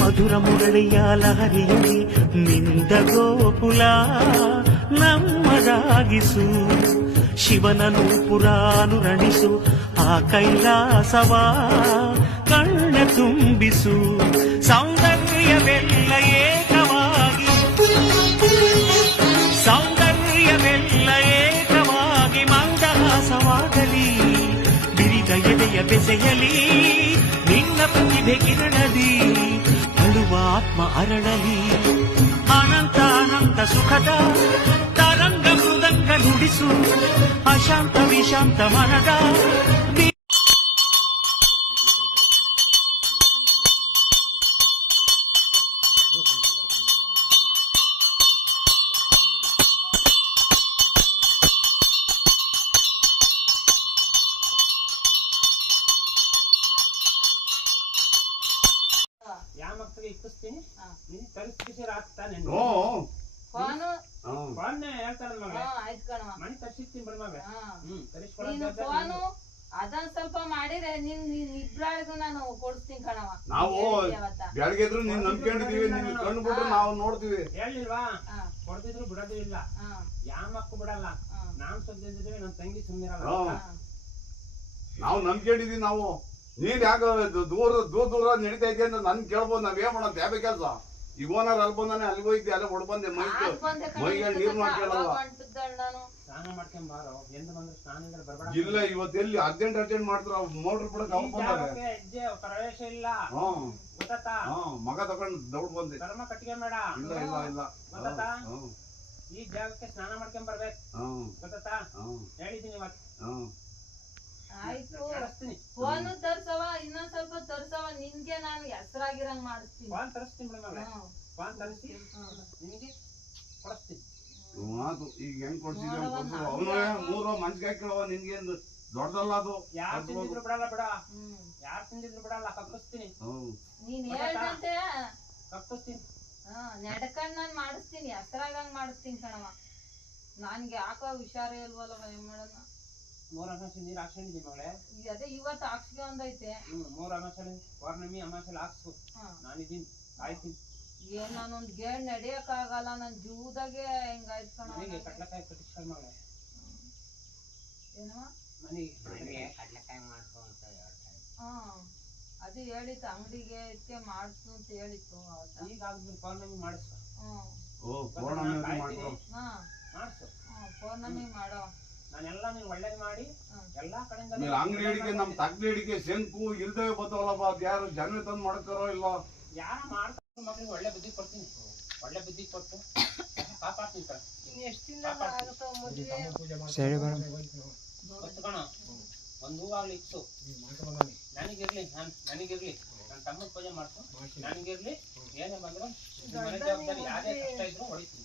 ಮಧುರ ಮುರಳಿಯ ಲಹರಿಯಲ್ಲಿ ನಿಂದ ಗೋಕುಲ ನಮ್ಮದಾಗಿಸು. ಶಿವನನು ಪುರಾನುರಣಿಸು, ಆ ಕೈಲಾಸವ ಕಣ್ಣ ತುಂಬಿಸು. ಸೌಂದರ್ಯವೆಲ್ಲ ಏಕವಾಗಿ ಸೌಂದರ್ಯವೆಲ್ಲ ಏಕವಾಗಿ ಮಂದಹಾಸವಾಗಲಿ. ಬಿರಿದ ಎದೆಯ ಬೆಸೆಯಲಿ ನಿನ್ನ ಪ್ರತಿಭೆ ಕಿರಣಲಿ ಅಳುವ ಆತ್ಮ ಅರಳಲಿ ಅನಂತ ಅನಂತ ಸುಖದ ತರಂಗ ಮೃದಂಗ ನುಡಿಸು ಅಶಾಂತ ವಿಶಾಂತ ಮನದ ಮಕ್ಕಳಿಗೆ ಇಕ್ಕಿಸ್ತೀನಿ. ನೀನು ತರಿಸ್ಬಿಸಿ ಫೋನು. ಮಗ. ಹಾ ಆಯ್ತು ಕಣವ ಮನೆ ತರಿಸಿರ್ತೀನಿ ಬಿಡ ಮಗ. ಹ್ಮ್ ಫೋನು. ಅದನ್ ಸ್ವಲ್ಪ ಮಾಡಿದ್ರೆ ನಿನ್ ಇಬ್ರಾಳಿಗೂ ನಾನು ಕೊಡಿಸ್ತೀನಿ ಕಣವ ನಾವು. ಬೆಳಗ್ಗೆ ಎದ್ರು ನೀನ್ ನಂಬ್ಕೊಂಡಿದೀವಿ ನಿನ್ ಕಂಡ್ಬಿಟ್ಟು ನಾವು ನೋಡ್ತೀವಿ. ಹೇಳಿಲ್ವಾ? ಹಾ, ಕೊಡ್ತಿದ್ರು ಬಿಡೋದು ಇಲ್ಲ. ಹಾ, ಯಾವ ಮಕ್ಕಳು ಬಿಡಲ್ಲ. ನಾನ್ ಸದ್ದಿದ್ದೀವಿ ನನ್ನ ತಂಗಿ ಸುಮ್ಮನಿರಲ್ಲ. ನಾವು ನಂಬ್ಕೊಂಡಿದೀವಿ ನಾವು. ನೀನ್ ಯಾಕ ದೂರ ದೂರ ದೂರ ನಡೀತಾ ಇದೆಯಾ ಅಂತ ನನ್ ಕೇಳ್ಬೋದು ನಾವ್ ಏನ್ ಮಾಡೋದು? ಯಾವ ಕೆಲಸ ಈಗ ಓನರ್ ಅಲ್ಲಿ ಬಂದಾನೆ ಅಲ್ಲಿ ಹೋಗಿದ್ದೆ ಅಲ್ಲೇ ಹೊಡ್ ಬಂದೆ ಮೈ ಮೈಗೆ ನೀರ್ ಮಾಡ್ಕೊಳ್ಳಲ್ಲ ಇಲ್ಲ ಇವತ್ತು ಹೊಂಟಿದ್ದಾಳ್ ನಾನು. ಸ್ನಾನ ಮಾಡ್ಕೊಂಡ್ ಬಾರೋ ಎಂದು ಬಂದ್ರೆ ಸ್ನಾನ ಇದ್ರೆ ಬರ್ಬೇಡ. ಇಲ್ಲ ಇವತ್ತೆಲ್ಲಿ ಅರ್ಜೆಂಟ್ ಅರ್ಜೆಂಟ್ ಮಾಡ್ತಾರ? ಮೋಟ್ರ್ ಬಿಡಕ್ ಅವ್ರು ಹೆಜ್ಜೆ ಪ್ರವೇಶ ಇಲ್ಲ? ಹ್ಮ್ ಗೊತ್ತಾ ಹ್ಮ್ ಮಗ ತಗೊಂಡ್ ದೌಡ್ ಬಂದೆ. ಇಲ್ಲ ಇಲ್ಲ ಇಲ್ಲ. ಗೊತ್ತಾ? ಈ ಜಾಗಕ್ಕೆ ಸ್ನಾನ ಮಾಡ್ಕೊಂಡ್ ಬರ್ಬೇಕು. ಹ್ಮ್ ಗೊತ್ತಾ ಹ್ಮ್ ಹೇಳಿದೀನಿ ಇವತ್ತು. ಹ್ಮ್ ಆಯ್ತು. ಫೋನು ತರ್ಸವ ಇನ್ನೊಂದ್ ಸ್ವಲ್ಪ ತರ್ಸವ ನಿನ್ಗೆ ನಾನು ಹೆಸರಾಗಿರಂಗ್ ಮಾಡಿಸ್ತೀನಿ. ಫೋನ್ ತರಿಸ್ತೀನಿ ಹ್ಮ್, ಫೋನ್ ತರಿಸಿ ನಿಮಗೆ ಕೊಡಿಸ್ತೀನಿ. ಮಾತು ಈಗ ಹೆಂಗ್ ನೋಡವ್ವ, ಅವನು ಮೂರು ಮಂಚಿಗೆ ಕೇಳುವ ನಿನ್ಗೆ ದೊಡ್ಡದಲ್ಲ ಅದು. ಯಾರು. ತಿಂದಿದ್ರು ಬಿಡಲ್ಲ ಬಿಡ. ಹ್ಮ್. ಯಾರು ತಿಂದಿದ್ರು ಬಿಡಲ್ಲ. ಕಪ್ಪಿಸ್ತೀನಿ ನೀನ್? ಹೇಳ್ದಂತೆ. ಕಪ್ಪಿಸ್ತೀನಿ ಹಾ ನಡ್ಕಂಡ್ ನಾನ್ ಮಾಡಿಸ್ತೀನಿ. ಹೆಸರಾಗಂಗ್ ಮಾಡಿಸ್ತೀನಿ ಕಣವ ನನ್ಗೆ ಯಾಕೋ ಹುಷಾರೇ ಇಲ್ವಲ್ಲ ಏನ್ ಮಾಡೋಣ ಮೂರು ಅಮಾಸೆ ನೀರು ಹಾಕ್ಕೊಂಡಿದ್ದೀನಿ ಮಗಳೇ. ಈಗ ಅದೇ ಇವತ್ತು ಹಾಕ್ಸ್ಗೆ ಒಂದೈತೆ ಹ್ಮ್ ಮೂರು ಅಮಾಸೆ ಪೌರ್ಣಮಿ ಅಮಾಸೆಲಿ ಹಾಕ್ಸು. ಹಾ. ನಾನಿದ್ದೀನಿ ಆಯ್ತೀನಿ ಏನ್ ನಾನೊಂದ್ ಗೇಳ್ ನಡಿಯಕ್ ಆಗಲ್ಲ ನನ್ ಜೂದಾಗೆ ಹೆಂಗಾಯ್ತು ಕಣ ಮನೆಗೆ ಕಡ್ಲೆಕಾಯಿ ಕಟ್ಟಿಸ್ಕೊಂಡು ಮಗಳೇ. ಏನವ ಮನೆಗೆ ಹಾ ಅದು ಹೇಳಿತ್ತು ಅಂಗಡಿಗೆ ಇದಕ್ಕೆ ಮಾಡ್ಸು ಅಂತ ಹೇಳಿತ್ತು ಅವತ್ತ. ಈಗ ಆದ್ಮೇಲೆ ಪೌರ್ಣಮಿ ಮಾಡಿಸ್ಕೊ ಹ್ಮ್. ಓ ಪೌರ್ಣಮಿ ಅದು ಮಾಡ್ಕೊ. ಹಾ ಮಾಡಿಸು. ಹ್ಮ್ ಪೌರ್ಣಮಿ ಮಾಡೋ. ನಾನೆಲ್ಲ ನೀನು ಒಳ್ಳೇದು ಮಾಡಿ. ಎಲ್ಲಾ ಕಡೆಯಿಂದ ಅಂಗಡಿ ಅಡಿಗೆ ನಮ್ ತಗ್ಲಿ ಅಡಿಗೆ ಶಂಕು ಇಲ್ದೇ ಬತ್ತವಲ್ಲಪ್ಪ ಅದ್ ಯಾರು ಜನ ತಂದ್ ಮಾಡ್ತಾರೋ ಇಲ್ಲೋ ಯಾರ ಮಾಡ್ತಾರೆ ಮಕ್ಳಿಗೆ ಒಳ್ಳೆ ಬುದ್ಧಿ ಕೊಡ್ತೀನಿ. ಒಳ್ಳೆ ಬುದ್ಧಿ ಕೊಟ್ಟು ಕಾಪಾಡ್ತೀನಿ ಕಣ. ಗೊತ್ತು ಕಣ. ಒಂದು ಹೂವಾಗ್ಲಿ ಇತ್ತು. ನನಗಿರ್ಲಿ ನನ್ ನನಗಿರ್ಲಿ. ನನ್ನ ತಮ್ಮ ಪೂಜೆ ಮಾಡ್ತು ನನಗಿರ್ಲಿ ಏನೇ ಬಂದ್ರು ಮನೆ ಜವಾಬ್ದಾರಿ ಯಾರೇ ಕಷ್ಟ ಇದ್ರು ಹೊಡಿತೀನಿ.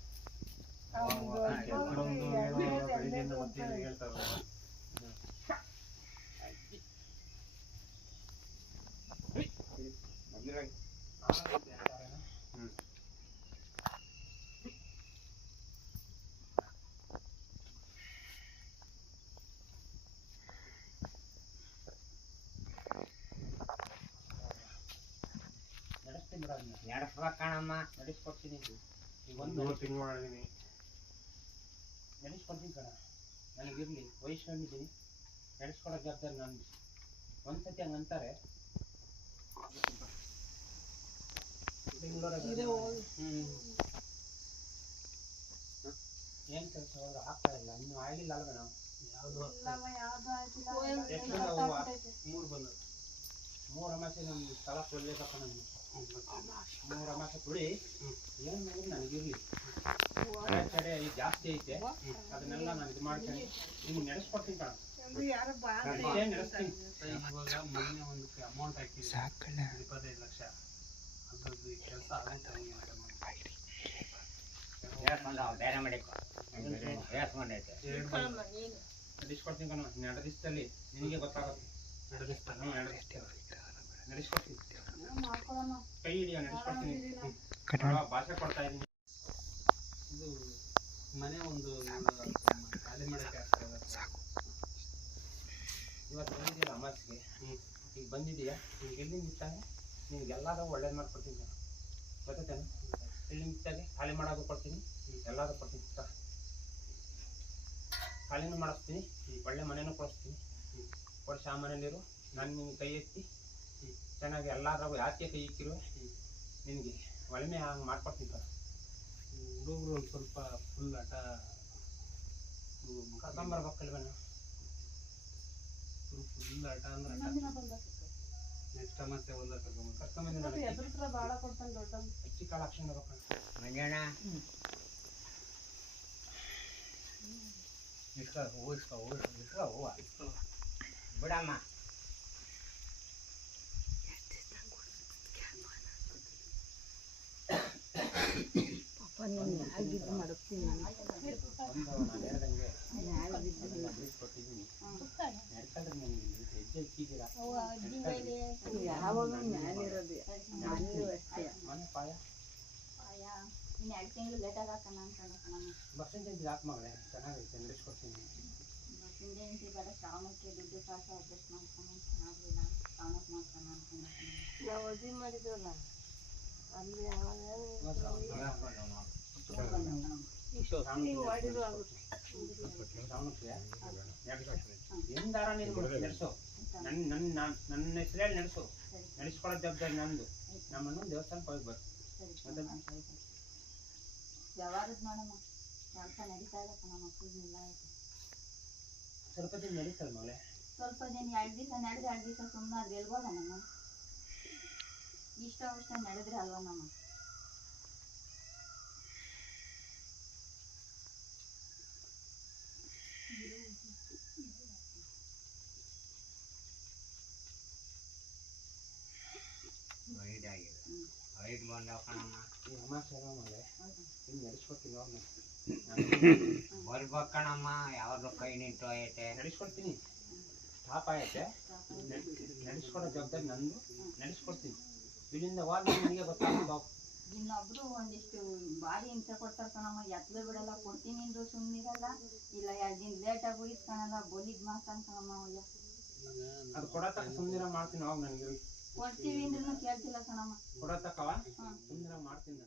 ನಡೆಸ್ತೀನಿ ಬಿಡು ಅದನ್ನ. ನಡೆಸ್ಕೊಡ್ತೀನಿ ಈಗ ಒಂದು ನಡೆಸ್ಕೊಡ್ತೀನಿ ಕಣ. ನನಗಿರ್ಲಿ ವಹಿಸ್ಕೊಂಡಿದ್ದೀನಿ ನಡೆಸ್ಕೊಡೋ ಜವಾಬ್ದಾರಿ ನಂದು. ಒಂದ್ಸತಿ ಹಂಗೆ ಅಂತಾರೆ. ಏನು ಹ್ಮ್. ಏನ್ ಕೆಲಸ ಹೋದ್ರೆ ಆಗ್ತಾ ಇಲ್ಲ. ಇನ್ನು ಆಗಿಲ್ಲ ಅಲ್ವ ನಾವು? ಮೂರು ಬಂದು ಮೂರು ಅಮಾಸೆ ನಮ್ಗೆ ಸ್ಥಳ ಕೊಡ್ಬೇಕಪ್ಪ ನಮ್ಗೆ. ಏನು ಮಾಡಿದ್ರು ನನಗಿರ್ಲಿ ಕಡೆ ಜಾಸ್ತಿ ಐತೆ. ಅದನ್ನೆಲ್ಲ ನಾನು ಇದು ನಿಮ್ಗೆ ಕಣ. ಇವಾಗ ಮೊನ್ನೆ ಒಂದಕ್ಕೆ ಅಮೌಂಟ್ ಹಾಕಿದ್ವಿ ಇಪ್ಪತ್ತೈದು ಲಕ್ಷ. ಕೆಲಸ ಆಗುತ್ತೆ. ಬೇರೆ ಮಾಡಿಕೊ ನಡೆಸ್ಕೊಡ್ತೀನಿ ಕಣ. ನಡೆದಿಸ್ತಲ್ಲಿ ನಿನಗೆ ಗೊತ್ತಾಗುತ್ತೆ. ನಡೆಸ್ತೀನಿ. ನಡೆಸ್ಕೊಡ್ತೀನಿ. ಕೈ ಹಿಡಿಯ ನಡೆಸ್ಕೊಡ್ತೀನಿ ಭಾಷೆ ಕೊಡ್ತಾ ಇದ್ದೀನಿ. ಇದು ಮನೆ ಒಂದು ಖಾಲಿ ಮಾಡಕ್ಕೆ ಆಗ್ತದೆ ಇವತ್ತು ಬಂದಿದ್ದೀಯಲ್ಲ ಅಮಾಸಿಗೆ? ಈಗ ಬಂದಿದ್ದೀಯಾ? ಈಗ ಎಲ್ಲಿ ನಿಂತಾನೆ ನಿನ್ಗೆ ಎಲ್ಲಾದ್ರೂ ಒಳ್ಳೇದು ಮಾಡ್ಕೊಡ್ತೀನಿ ನಾನು ಗೊತ್ತೇನು ಎಲ್ಲಿ ನಿಂತಾಗೆ? ಖಾಲಿ ಮಾಡೋದು ಕೊಡ್ತೀನಿ. ಎಲ್ಲಾದ್ರೂ ಕೊಡ್ತೀನಿ ತ. ಖಾಲಿನೂ ಮಾಡಿಸ್ತೀನಿ. ಒಳ್ಳೆ ಮನೆನೂ ಕೊಡಿಸ್ತೀನಿ. ಕೊಡಿಸಿ ಆ ಮನೇಲಿರು ನಾನು ನಿಮ್ಗೆ ಕೈ ಎತ್ತಿ ಚೆನ್ನಾಗಿ ಎಲ್ಲಾದ್ರಾಗೂ ಯಾಕೆ ಕೈ ಇಕ್ಕಿರು? ನಿಮಗೆ ಒಳಮೆ ಹಂಗೆ ಮಾಡ್ಕೊಡ್ತೀನಿ ತ. ಹುಡುಗರು ಒಂದು ಸ್ವಲ್ಪ ಫುಲ್ ಆಟ ಕರ್ಕೊಂಬರ್ಬೇಕಲ್ವ ನಾನು ಫುಲ್ ಆಟ ಅಂದ್ರೆ ನೆಕ್ಸ್ಟ್ ಮತ್ತೆ ಒಂದ ಕರ್ಕೊಂಬಂದು ಕರ್ಕೊಂಬಂದು ನಾನು ಅಚ್ಚಿ ಕಾಳು ಹಾಕ್ಸ್ಕೊಂಡು ಹೋಗ್ಬೇಕು ಬಿಡಮ್ಮ ಒಂದು ನಾನು ಹೇಳ್ದಂಗೆ ಅಡ್ರೆಸ್ ಇಷ್ಟ ನನಗೆ ಇಲ್ಲಿ ಹೆಜ್ಜೆ ಇಕ್ಕಿದ್ದೀರಾ ಯಾವಾಗಲೂ ಮ್ಯಾಲಿರೋದು ಮನೆ ಪಾಯ ಇನ್ನು ಎರಡು ತಿಂಗಳು ಲೇಟಾಗಿ ಹಾಕೋಣ ಅನ್ಕೊಂಡು ಕಣಮ್ಮ ಬಸ್ಸಿನ ಚೇಂಜ್ ಯಾಕೆ ಮಗಳೇ ಚೆನ್ನಾಗೈತೆ ನಡೆಸ್ಕೊಡ್ತೀನಿ ಬಸ್ಸಿನ ಜಯಂತಿ ಬೇಡ ಶ್ರಾವಣಕ್ಕೆ ದುಡ್ಡು ಕಾಸು ಅಡ್ಜಸ್ಟ್ ಮಾಡ್ಕೊಂಡು ಆಗಲಿಲ್ಲ ಶ್ರಾವಣಕ್ಕೆ ಮಾಡ್ಕೊಂಡು ಅನ್ಕೊಂಡು ನಾವು ಅದಿ ಮಾಡಿದ್ವಲ್ಲ ಅಲ್ಲಿ ಶ್ರಾವಣಕ್ಕೆ ನನ್ನ ನನ್ನ ನಾನು ನನ್ನ ಹೆಸರಲ್ಲಿ ನಡೆಸು ನಡೆಸ್ಕೊಳ್ಳೋ ಜವಾಬ್ದಾರಿ ನಂದು ನಮ್ಮನ್ನು ದೇವಸ್ಥಾನಕ್ಕೆ ಹೋಗಿ ಆಯ್ತು ಸ್ವಲ್ಪ ದಿನ ನಡೀತಲ್ಲ ಮಗಳೇ ಸ್ವಲ್ಪ ದಿನ ಎರಡು ದಿವಸ ನಡೆದ್ರೆ ಎರಡು ದಿವಸ ಸುಮ್ಮನೆ ಗೆಲ್ಬೋದಮ್ಮ ಇಷ್ಟ ಇಷ್ಟ ನಡೆದ್ರೆ ಅಲ್ವಾ ನಮ್ಮ ವೈಡ್ ಆಗಿದೆ ವೈಡ್ ಬಂದವ ಕಣಮ್ಮ ಈ ಅಮಾಸೆ ಅಲ್ವಾ ಮಗಳೇ ಹೌದಾ ಇನ್ನು ನಡೆಸ್ಕೊಡ್ತೀನಿ ಹೋಗಿ ಬರ್ಬೇಕು ಕಣಮ್ಮ ಯಾವ್ದು ಕೈ ನಿಂತು ಐತೆ? ನಡೆಸ್ಕೊಡ್ತೀನಿ. ಪಾಪ ಐತೆ. ನಡೆಸ್ಕೊಡೋ ಜವಾಬ್ದಾರಿ ನಂದು. ನಡೆಸ್ಕೊಡ್ತೀನಿ. ಇಲ್ಲಿಂದ ಹೋದ್ಮೇಲೆ ನಿನಗೆ ಗೊತ್ತಾಗುತ್ತೆ ಇನ್ನೊಬ್ರು ಒಂದಿಷ್ಟು ಭಾರಿ ಹಿಂಸೆ ಕೊಡ್ತಾರೆ ಕಣಮ್ಮ. ಎತ್ಲು ಬಿಡಲ್ಲ ಕೊಡ್ತೀನಿ ಅಂದ್ರು ಸುಮ್ಮನಿರಲ್ಲ ಇಲ್ಲ ಎರಡು ದಿನ ಲೇಟ್ ಆಗಿ ಇಸ್ಕೊಳಲ್ಲ ಬೋಲಿದ್ ಮಾಡ್ತಾನೆ ಕಣಮ್ಮ ಅಯ್ಯ ಅದು ಕೊಡತಕ್ಕ ಸುಮ್ಮನಿರ ಮಾಡ್ತೀನಿ ಅವಾಗ ನನಗೆ. ಕೊಡ್ತೀವಿ ಕೇಳ್ತಿಲ್ಲ ಕಣಮ್ಮ ಕೊಡತ್ತಕ್ಕವ ಸುಮ್ಮನೆ ಮಾಡ್ತೀನಿ